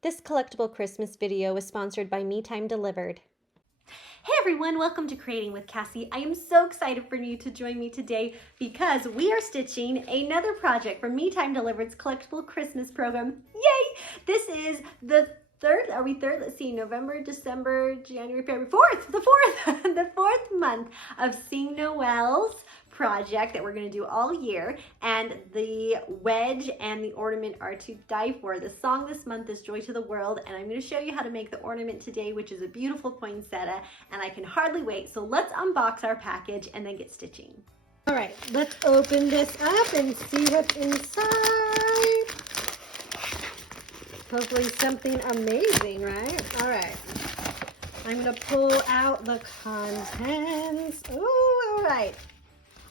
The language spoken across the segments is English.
This collectible Christmas video is sponsored by Me Time Delivered. Hey everyone, welcome to Creating with Cassie. I am so excited for you to join me today because we are stitching another project from Me Time Delivered's Collectible Christmas Program. Yay! This is the third, are we third? Let's see, November, December, January, February, the fourth month of Sing Noel's project that we're going to do all year, and the wedge and the ornament are to die for. The song this month is Joy to the World, and I'm going to show you how to make the ornament today, which is a beautiful poinsettia, and I can hardly wait. So let's unbox our package and then get stitching. All right, let's open this up and see what's inside. Hopefully something amazing, right? All right, I'm going to pull out the contents. Oh, all right.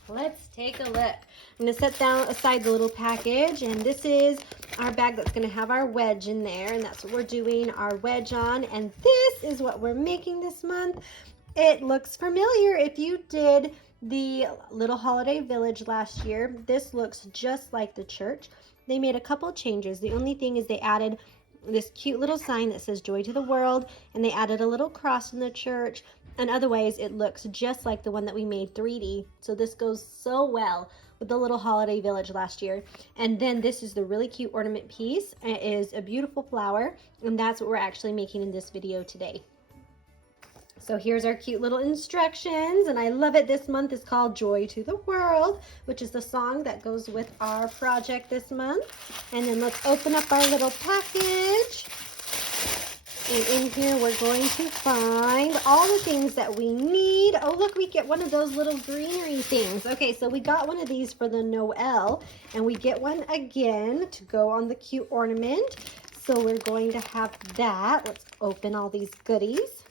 Let's take a look. I'm going to set down aside the little package, and this is our bag that's going to have our wedge in there, and that's what we're doing our wedge on, and this is what we're making this month. It looks familiar. If you did the Little Holiday Village last year, this looks just like the church. They made a couple changes. The only thing is they added this cute little sign that says Joy to the World, and they added a little cross in the church, and otherwise it looks just like the one that we made 3D. So this goes so well with the Little Holiday Village last year. And then this is the really cute ornament piece. It is a beautiful flower, and that's what we're actually making in this video today. So here's our cute little instructions, and I love it. This month is called Joy to the World, which is the song that goes with our project this month. And then let's open up our little package. And in here we're going to find all the things that we need. Oh, look, we get one of those little greenery things. Okay, so we got one of these for the Noel, and we get one again to go on the cute ornament. So we're going to have that. Let's open all these goodies.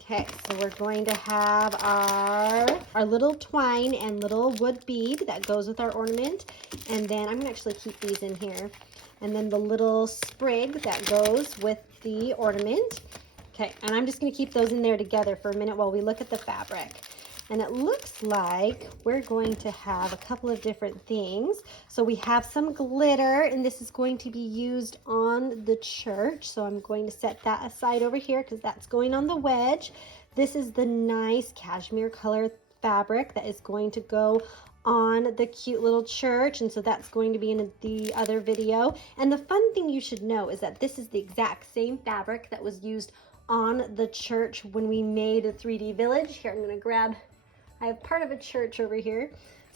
Okay, so we're going to have our little twine and little wood bead that goes with our ornament. And then I'm going to actually keep these in here. And then the little sprig that goes with the ornament. Okay, and I'm just going to keep those in there together for a minute while we look at the fabric. And it looks like we're going to have a couple of different things. So we have some glitter, and this is going to be used on the church. So I'm going to set that aside over here because that's going on the wedge. This is the nice cashmere color fabric that is going to go on the cute little church, and so that's going to be in the other video. And the fun thing you should know is that this is the exact same fabric that was used on the church when we made a 3D village. Here, I'm going to grab, I have part of a church over here.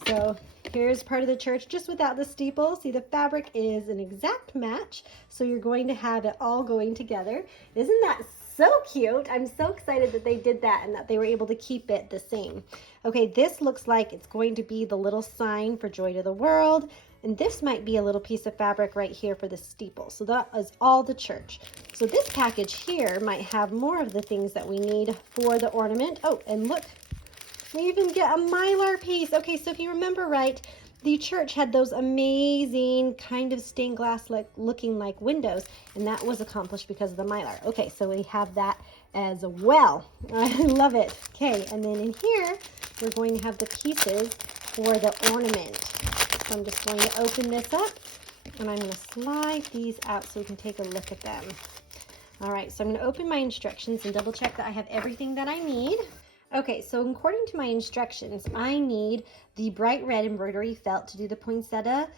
So here's part of the church just without the steeple. See, the fabric is an exact match, so you're going to have it all going together. Isn't that so cute? I'm so excited that they did that and that they were able to keep it the same. Okay, this looks like it's going to be the little sign for Joy to the World, and this might be a little piece of fabric right here for the steeple. So that is all the church. So this package here might have more of the things that we need for the ornament. Oh, and look, we even get a mylar piece. Okay, so if you remember right, the church had those amazing kind of stained glass looking like windows, and that was accomplished because of the mylar. Okay, so we have that as well. I love it. Okay, and then in here we're going to have the pieces for the ornament. So I'm just going to open this up, and I'm going to slide these out so we can take a look at them. All right, so I'm going to open my instructions and double check that I have everything that I need. Okay, so according to my instructions, I need the bright red embroidery felt to do the poinsettia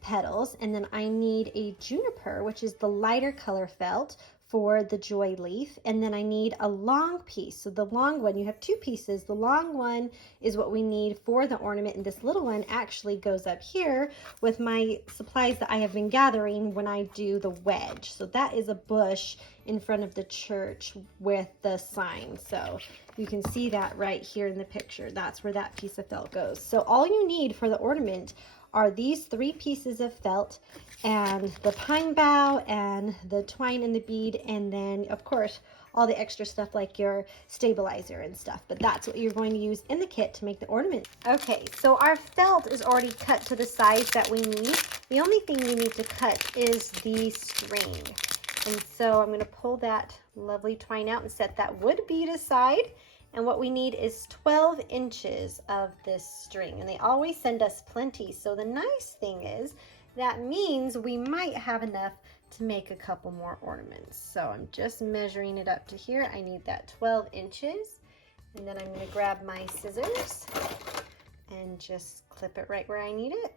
petals, and then I need a juniper, which is the lighter color felt for the joy leaf, and then I need a long piece. So the long one, you have two pieces. The long one is what we need for the ornament, and this little one actually goes up here with my supplies that I have been gathering when I do the wedge. So that is a bush in front of the church with the sign. So you can see that right here in the picture. That's where that piece of felt goes. So all you need for the ornament are these 3 pieces of felt and the pine bough and the twine and the bead, and then of course all the extra stuff like your stabilizer and stuff. But that's what you're going to use in the kit to make the ornament. Okay, so our felt is already cut to the size that we need. The only thing we need to cut is the string. And so I'm going to pull that lovely twine out and set that wood bead aside. And what we need is 12 inches of this string. And they always send us plenty. So the nice thing is that means we might have enough to make a couple more ornaments. So I'm just measuring it up to here. I need that 12 inches. And then I'm going to grab my scissors and just clip it right where I need it.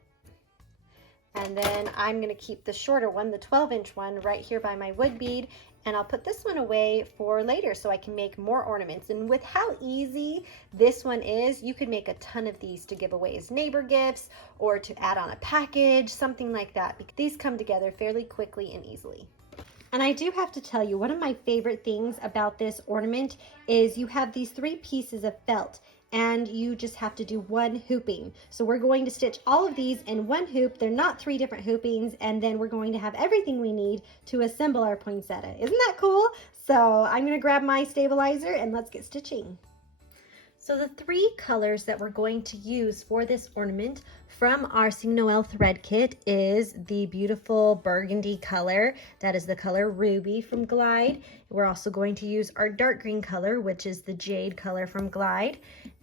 And then I'm going to keep the shorter one, the 12-inch one, right here by my wood bead. And I'll put this one away for later so I can make more ornaments. And with how easy this one is, you could make a ton of these to give away as neighbor gifts or to add on a package, something like that. Because these come together fairly quickly and easily. And I do have to tell you, one of my favorite things about this ornament is you have these 3 pieces of felt and you just have to do one hooping. So we're going to stitch all of these in one hoop. They're not 3 different hoopings, and then we're going to have everything we need to assemble our poinsettia. Isn't that cool? So I'm going to grab my stabilizer and let's get stitching. So the 3 colors that we're going to use for this ornament from our Sing Noel thread kit is the beautiful burgundy color. That is the color Ruby from Glide. We're also going to use our dark green color, which is the jade color from Glide.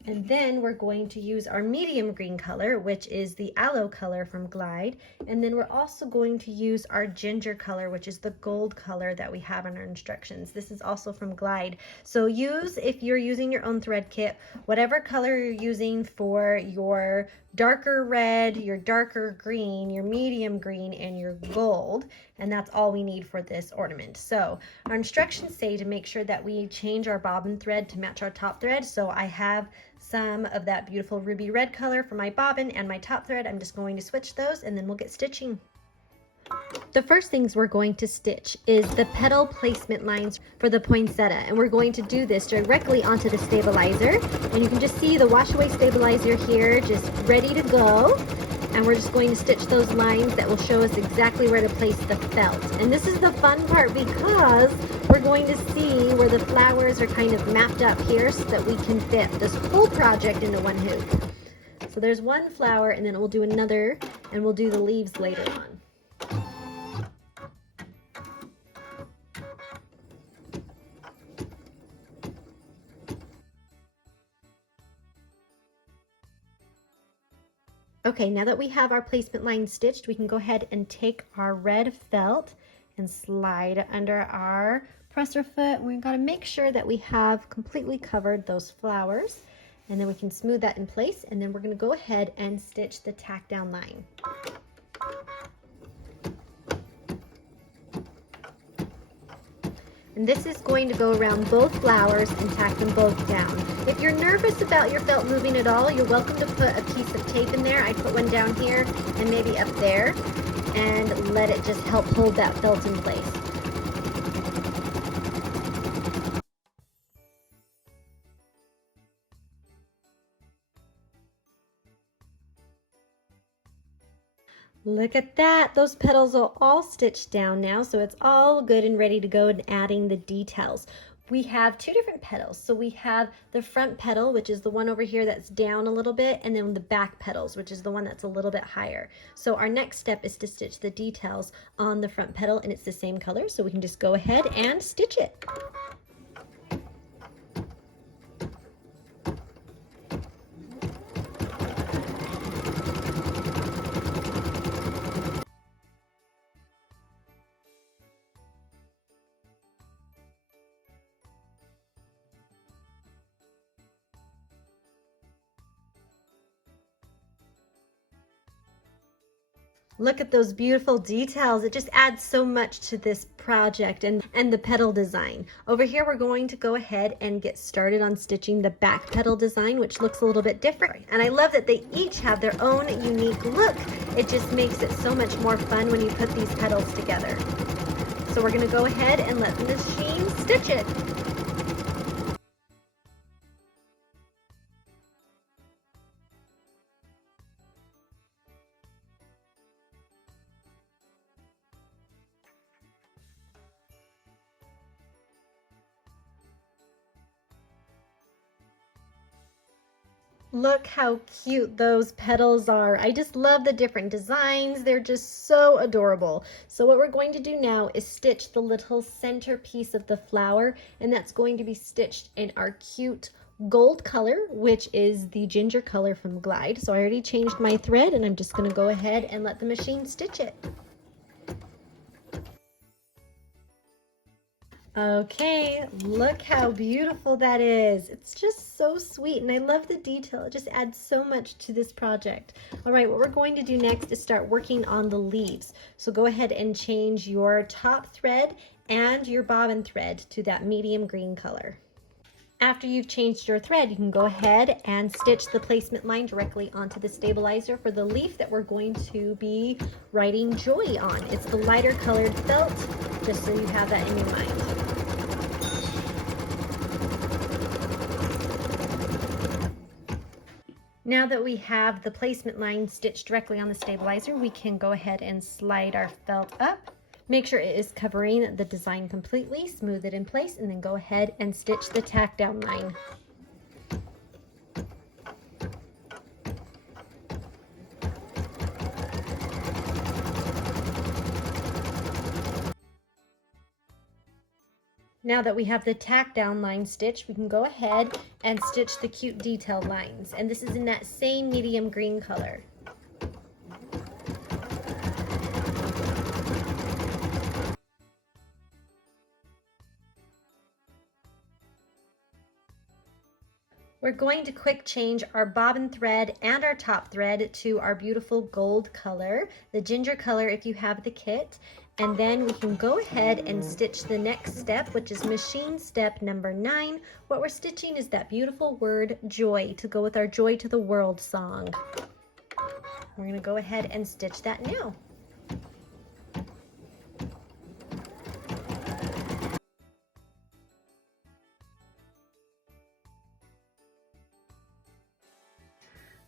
And then we're going to use our medium green color, which is the aloe color from Glide. And then we're also going to use our ginger color, which is the gold color that we have in our instructions. This is also from Glide. So use, if you're using your own thread kit, whatever color you're using for your darker red, your darker green, your medium green, and your gold. And that's all we need for this ornament. So our instructions say to make sure that we change our bobbin thread to match our top thread. So I have some of that beautiful ruby red color for my bobbin and my top thread. I'm just going to switch those and then we'll get stitching. The first things we're going to stitch is the petal placement lines for the poinsettia, and we're going to do this directly onto the stabilizer. And you can just see the wash away stabilizer here just ready to go, and we're just going to stitch those lines that will show us exactly where to place the felt. And this is the fun part because we're going to see where the flowers are kind of mapped up here so that we can fit this whole project into one hoop. So there's one flower, and then we'll do another, and we'll do the leaves later on. Okay, now that we have our placement line stitched, we can go ahead and take our red felt and slide it under our presser foot. We've got to make sure that we have completely covered those flowers, and then we can smooth that in place, and then we're going to go ahead and stitch the tack down line. And this is going to go around both flowers and tack them both down. If you're nervous about your felt moving at all, you're welcome to put a piece of tape in there. I put one down here and maybe up there, and let it just help hold that felt in place. Look at that, those petals are all stitched down now, so it's all good and ready to go and adding the details. We have 2 different petals. So we have the front petal, which is the one over here that's down a little bit, and then the back petals, which is the one that's a little bit higher. So our next step is to stitch the details on the front petal, and it's the same color, so we can just go ahead and stitch it. Look at those beautiful details. It just adds so much to this project and the petal design. Over here, we're going to go ahead and get started on stitching the back petal design, which looks a little bit different. And I love that they each have their own unique look. It just makes it so much more fun when you put these petals together. So we're going to go ahead and let the machine stitch it. Look how cute those petals are. I just love the different designs. They're just so adorable. So what we're going to do now is stitch the little center piece of the flower, and that's going to be stitched in our cute gold color, which is the ginger color from Glide. So I already changed my thread, and I'm just going to go ahead and let the machine stitch it. Okay, look how beautiful that is. It's just so sweet, and I love the detail. It just adds so much to this project. All right, what we're going to do next is start working on the leaves. So go ahead and change your top thread and your bobbin thread to that medium green color. After you've changed your thread, you can go ahead and stitch the placement line directly onto the stabilizer for the leaf that we're going to be writing joy on. It's the lighter colored felt, just so you have that in your mind. Now that we have the placement line stitched directly on the stabilizer, we can go ahead and slide our felt up. Make sure it is covering the design completely, smooth it in place, and then go ahead and stitch the tack down line. Now that we have the tack down line stitch, we can go ahead and stitch the cute detailed lines. And this is in that same medium green color. We're going to quick change our bobbin thread and our top thread to our beautiful gold color, the ginger color if you have the kit. And then we can go ahead and stitch the next step, which is machine step number 9. What we're stitching is that beautiful word joy to go with our Joy to the World song. We're going to go ahead and stitch that now.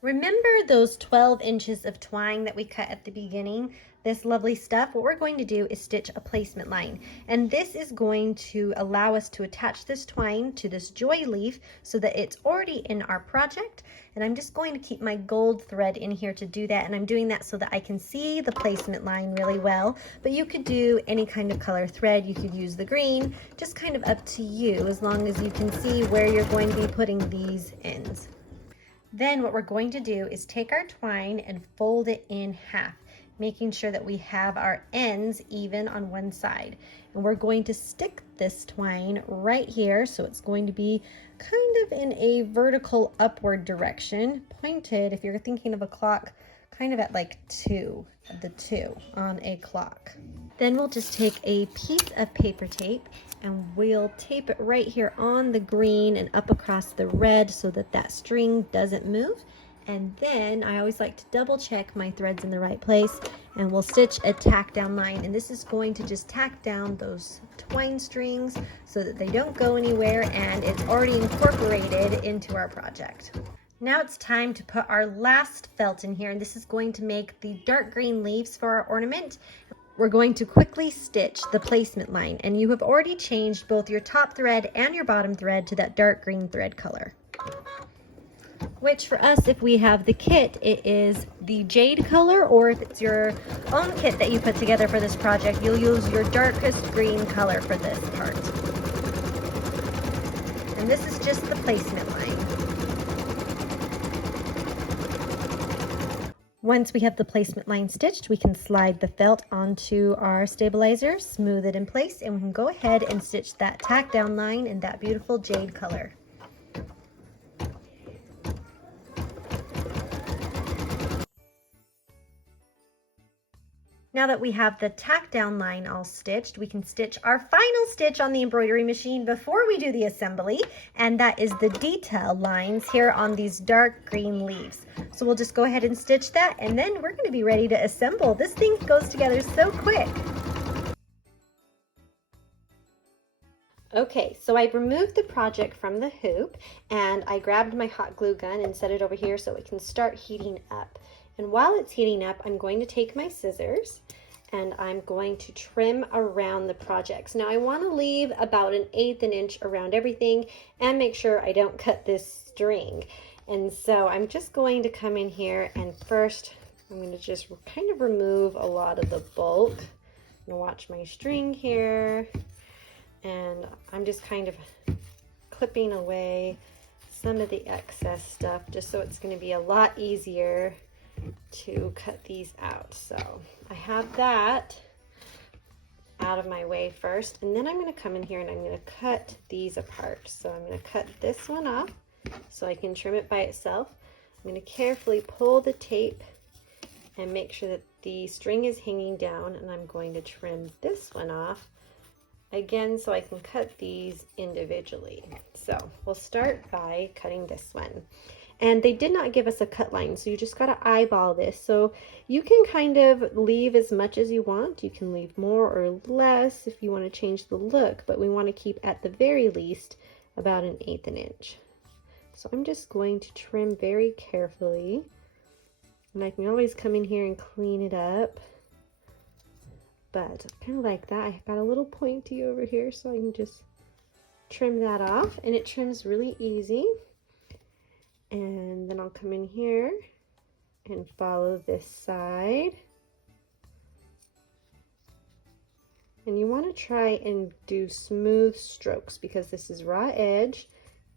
Remember those 12 inches of twine that we cut at the beginning? This lovely stuff, what we're going to do is stitch a placement line. And this is going to allow us to attach this twine to this joy leaf so that it's already in our project. And I'm just going to keep my gold thread in here to do that. And I'm doing that so that I can see the placement line really well. But you could do any kind of color thread. You could use the green, just kind of up to you, as long as you can see where you're going to be putting these ends. Then what we're going to do is take our twine and fold it in half, making sure that we have our ends even on one side. And we're going to stick this twine right here, so it's going to be kind of in a vertical upward direction, pointed, if you're thinking of a clock, kind of at like 2, the 2 on a clock. Then we'll just take a piece of paper tape and we'll tape it right here on the green and up across the red so that that string doesn't move. And then I always like to double check my threads in the right place, and we'll stitch a tack down line. And this is going to just tack down those twine strings so that they don't go anywhere, and it's already incorporated into our project. Now it's time to put our last felt in here, and this is going to make the dark green leaves for our ornament. We're going to quickly stitch the placement line, and you have already changed both your top thread and your bottom thread to that dark green thread color. Which for us, if we have the kit, it is the jade color, or if it's your own kit that you put together for this project, you'll use your darkest green color for this part. And this is just the placement line. Once we have the placement line stitched, we can slide the felt onto our stabilizer, smooth it in place, and we can go ahead and stitch that tack down line in that beautiful jade color. Now that we have the tack down line all stitched, we can stitch our final stitch on the embroidery machine before we do the assembly, and that is the detail lines here on these dark green leaves. So we'll just go ahead and stitch that, and then we're going to be ready to assemble. This thing goes together so quick. Okay, so I removed the project from the hoop, and I grabbed my hot glue gun and set it over here so it can start heating up. And while it's heating up, I'm going to take my scissors and I'm going to trim around the projects. Now I want to leave about 1/8 inch around everything and make sure I don't cut this string. And so I'm just going to come in here, and first I'm going to just kind of remove a lot of the bulk. I'm going to watch my string here, and I'm just kind of clipping away some of the excess stuff just so it's going to be a lot easier to cut these out. So I have that out of my way first, and then I'm going to come in here and I'm going to cut these apart. So I'm going to cut this one off so I can trim it by itself. I'm going to carefully pull the tape and make sure that the string is hanging down, and I'm going to trim this one off again so I can cut these individually. So we'll start by cutting this one. And they did not give us a cut line, so you just got to eyeball this. So you can kind of leave as much as you want. You can leave more or less if you want to change the look, but we want to keep at the very least about 1/8 an inch. So I'm just going to trim very carefully, and I can always come in here and clean it up. But kind of like that, I got a little pointy over here, so I can just trim that off, and it trims really easy. And then I'll come in here and follow this side. And you want to try and do smooth strokes because this is raw edge.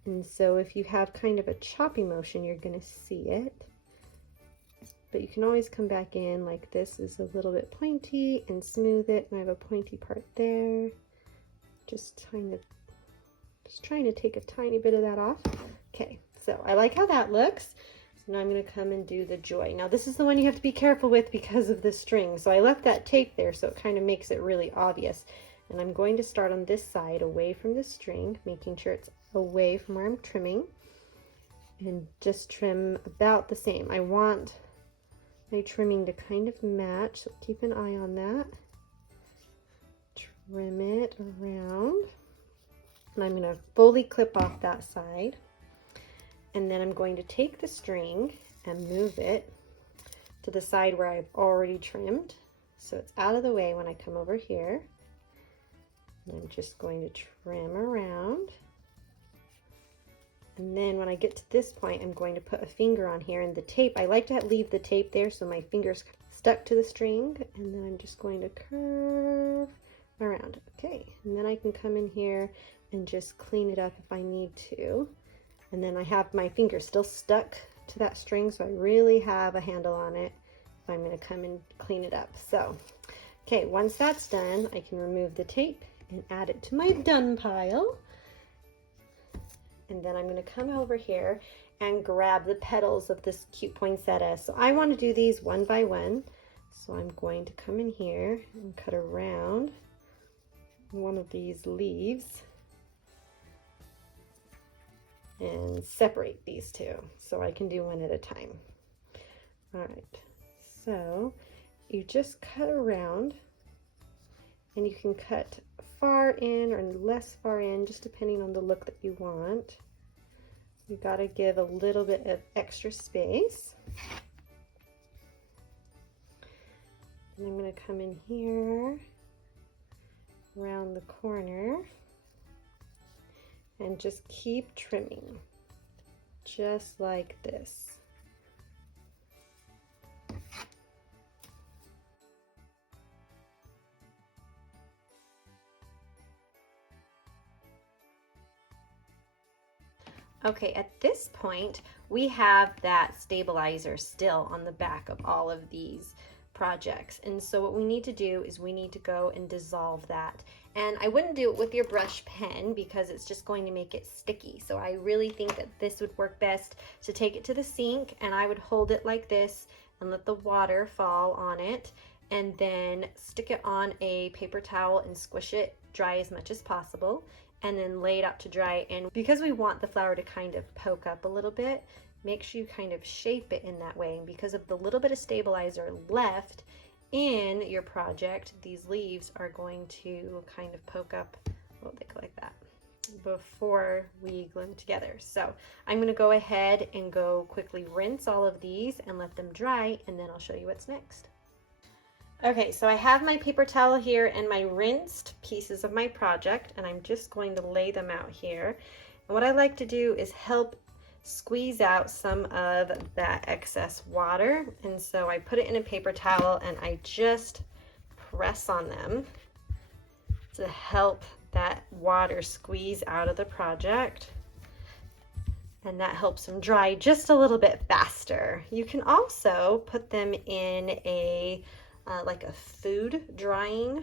And so if you have kind of a choppy motion, you're going to see it. But you can always come back in like this is a little bit pointy and smooth it. And I have a pointy part there. Just trying to take a tiny bit of that off. Okay. So I like how that looks. So now I'm going to come and do the joy. Now this is the one you have to be careful with because of the string. So I left that tape there so it kind of makes it really obvious. And I'm going to start on this side away from the string, making sure it's away from where I'm trimming. And just trim about the same. I want my trimming to kind of match, so keep an eye on that. Trim it around. And I'm going to fully clip off that side. And then I'm going to take the string and move it to the side where I've already trimmed. So it's out of the way when I come over here. And I'm just going to trim around. And then when I get to this point, I'm going to put a finger on here. And the tape, I like to leave the tape there so my finger's stuck to the string. And then I'm just going to curve around. Okay, and then I can come in here and just clean it up if I need to. And then I have my finger still stuck to that string, so I really have a handle on it if I'm going to come and clean it up. So, okay, once that's done, I can remove the tape and add it to my done pile. And then I'm going to come over here and grab the petals of this cute poinsettia. So I want to do these one by one. So I'm going to come in here and cut around one of these leaves and separate these two so I can do one at a time. All right, so you just cut around, and you can cut far in or less far in, just depending on the look that you want. You got to give a little bit of extra space. And I'm going to come in here around the corner and just keep trimming, just like this. Okay, at this point, we have that stabilizer still on the back of all of these projects. And so what we need to do is we need to go and dissolve that. And I wouldn't do it with your brush pen because it's just going to make it sticky. So I really think that this would work best to take it to the sink, and I would hold it like this and let the water fall on it, and then stick it on a paper towel and squish it dry as much as possible, and then lay it out to dry. And because we want the flower to kind of poke up a little bit, make sure you kind of shape it in that way. And because of the little bit of stabilizer left in your project, these leaves are going to kind of poke up, well, they go like that before we glue them together. So I'm going to go ahead and go quickly rinse all of these and let them dry, and then I'll show you what's next. Okay, so I have my paper towel here and my rinsed pieces of my project, and I'm just going to lay them out here. And what I like to do is help squeeze out some of that excess water. And so I put it in a paper towel and I just press on them to help that water squeeze out of the project. And that helps them dry just a little bit faster. You can also put them in a like a food drying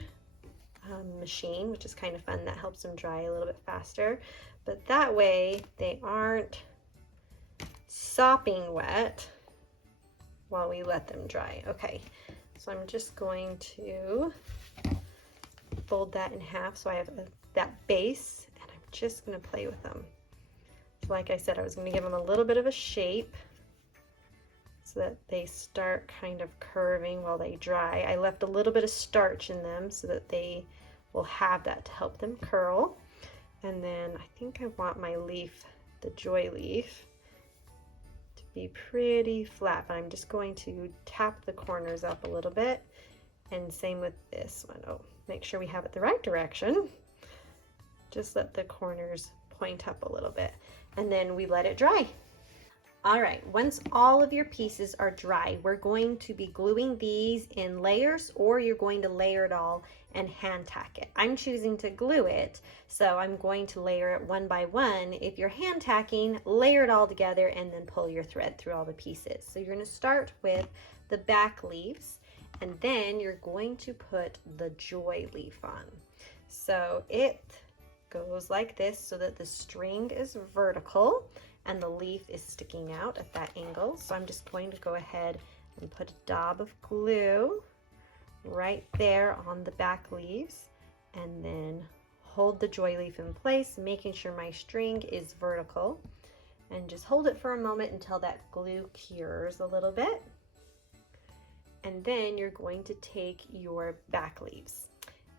machine, which is kind of fun. That helps them dry a little bit faster. But that way they aren't sopping wet while we let them dry. Okay, so I'm just going to fold that in half so I have that base, and I'm just going to play with them. So like I said, I was going to give them a little bit of a shape so that they start kind of curving while they dry. I left a little bit of starch in them so that they will have that to help them curl. And then I think I want my leaf, the joy leaf, to be pretty flat, but I'm just going to tap the corners up a little bit. And same with this one. Oh, make sure we have it the right direction. Just let the corners point up a little bit, and then we let it dry. All right, once all of your pieces are dry, we're going to be gluing these in layers, or you're going to layer it all and hand tack it. I'm choosing to glue it, so I'm going to layer it one by one. If you're hand tacking, layer it all together and then pull your thread through all the pieces. So you're going to start with the back leaves, and then you're going to put the joy leaf on. So it goes like this so that the string is vertical and the leaf is sticking out at that angle. So I'm just going to go ahead and put a dab of glue right there on the back leaves, and then hold the joy leaf in place, making sure my string is vertical, and just hold it for a moment until that glue cures a little bit. And then you're going to take your back leaves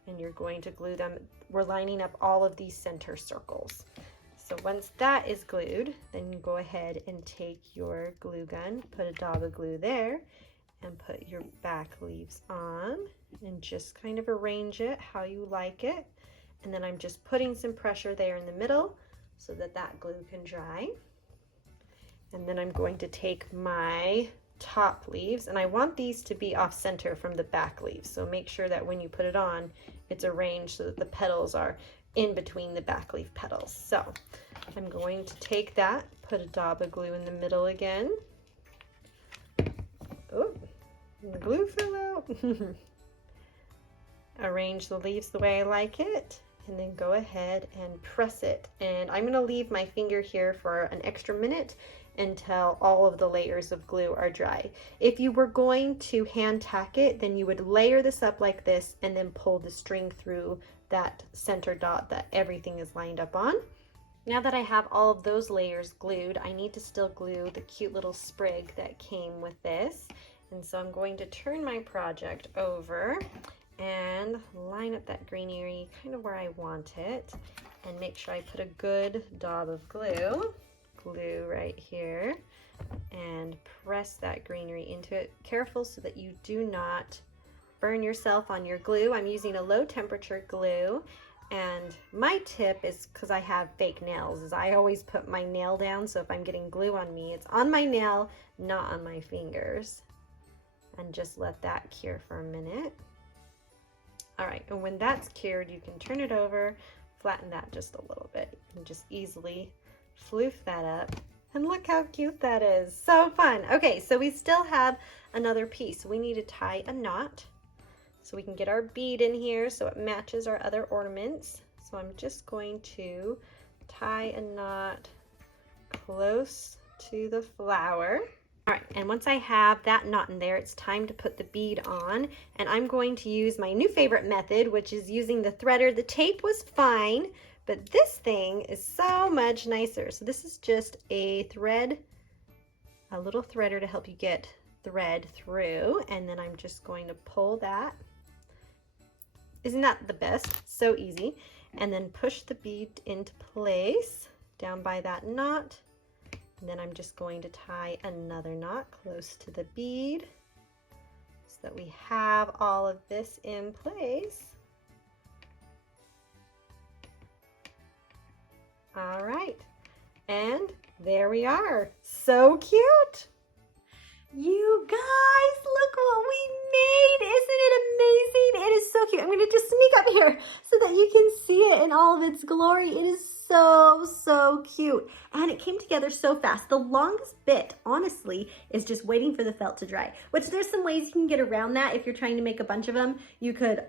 and you're going to glue them. We're lining up all of these center circles. So once that is glued, then you go ahead and take your glue gun, put a dab of glue there, and put your back leaves on, and just kind of arrange it how you like it. And then I'm just putting some pressure there in the middle so that that glue can dry. And then I'm going to take my top leaves, and I want these to be off center from the back leaves. So make sure that when you put it on, it's arranged so that the petals are in between the back leaf petals. So I'm going to take that, put a dab of glue in the middle again. Oh, the glue fell out. Arrange the leaves the way I like it, and then go ahead and press it. And I'm going to leave my finger here for an extra minute until all of the layers of glue are dry. If you were going to hand tack it, then you would layer this up like this and then pull the string through that center dot that everything is lined up on. Now that I have all of those layers glued, I need to still glue the cute little sprig that came with this. And so I'm going to turn my project over and line up that greenery kind of where I want it, and make sure I put a good dab of glue right here, and press that greenery into it. Careful so that you do not burn yourself on your glue. I'm using a low temperature glue, and my tip is, because I have fake nails, is I always put my nail down, so if I'm getting glue on me, it's on my nail, not on my fingers. And just let that cure for a minute. All right, and when that's cured, you can turn it over, flatten that just a little bit, and just easily floof that up, and look how cute that is. So fun. Okay, so we still have another piece. We need to tie a knot so we can get our bead in here so it matches our other ornaments. So I'm just going to tie a knot close to the flower. All right, and once I have that knot in there, it's time to put the bead on, and I'm going to use my new favorite method, which is using the threader. The tape was fine, but this thing is so much nicer. So this is just a thread, a little threader to help you get thread through, and then I'm just going to pull that. Isn't that the best? So easy. And then push the bead into place down by that knot. And then I'm just going to tie another knot close to the bead so that we have all of this in place. All right, and there we are. So cute. You guys, look what we made. Isn't it amazing? It is so cute. I'm going to just sneak up here so that you can see it in all of its glory. It is so cute. And it came together so fast. The longest bit, honestly, is just waiting for the felt to dry, which there's some ways you can get around that. If you're trying to make a bunch of them, you could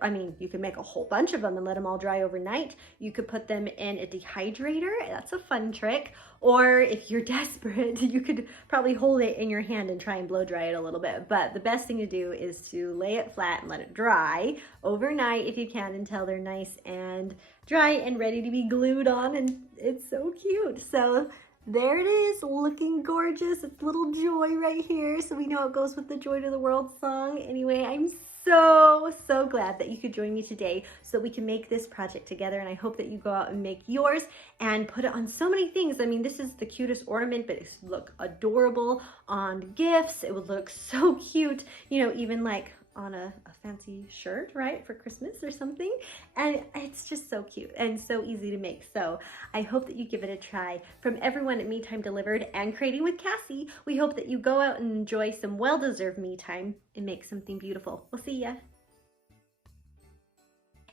make a whole bunch of them and let them all dry overnight. You could put them in a dehydrator. That's a fun trick. Or if you're desperate, you could probably hold it in your hand and try and blow dry it a little bit. But the best thing to do is to lay it flat and let it dry overnight if you can, until they're nice and dry and ready to be glued on. And it's so cute. So there it is, looking gorgeous. It's little Joy right here. So we know it goes with the Joy to the World song. Anyway, I'm so glad that you could join me today so that we can make this project together, and I hope that you go out and make yours and put it on so many things. I mean, this is the cutest ornament, but it would look adorable on gifts. It would look so cute, you know, even like on a fancy shirt, right, for Christmas or something. And it's just so cute and so easy to make. So I hope that you give it a try. From everyone at Me Time Delivered and Creating with Cassie, we hope that you go out and enjoy some well-deserved me time and make something beautiful. We'll see ya.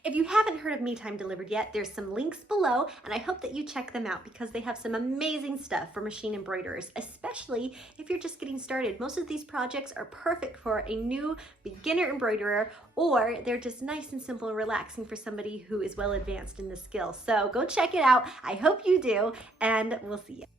If you haven't heard of Me Time Delivered yet, there's some links below, and I hope that you check them out because they have some amazing stuff for machine embroiderers, especially if you're just getting started. Most of these projects are perfect for a new beginner embroiderer, or they're just nice and simple and relaxing for somebody who is well advanced in the skill. So go check it out. I hope you do, and we'll see you.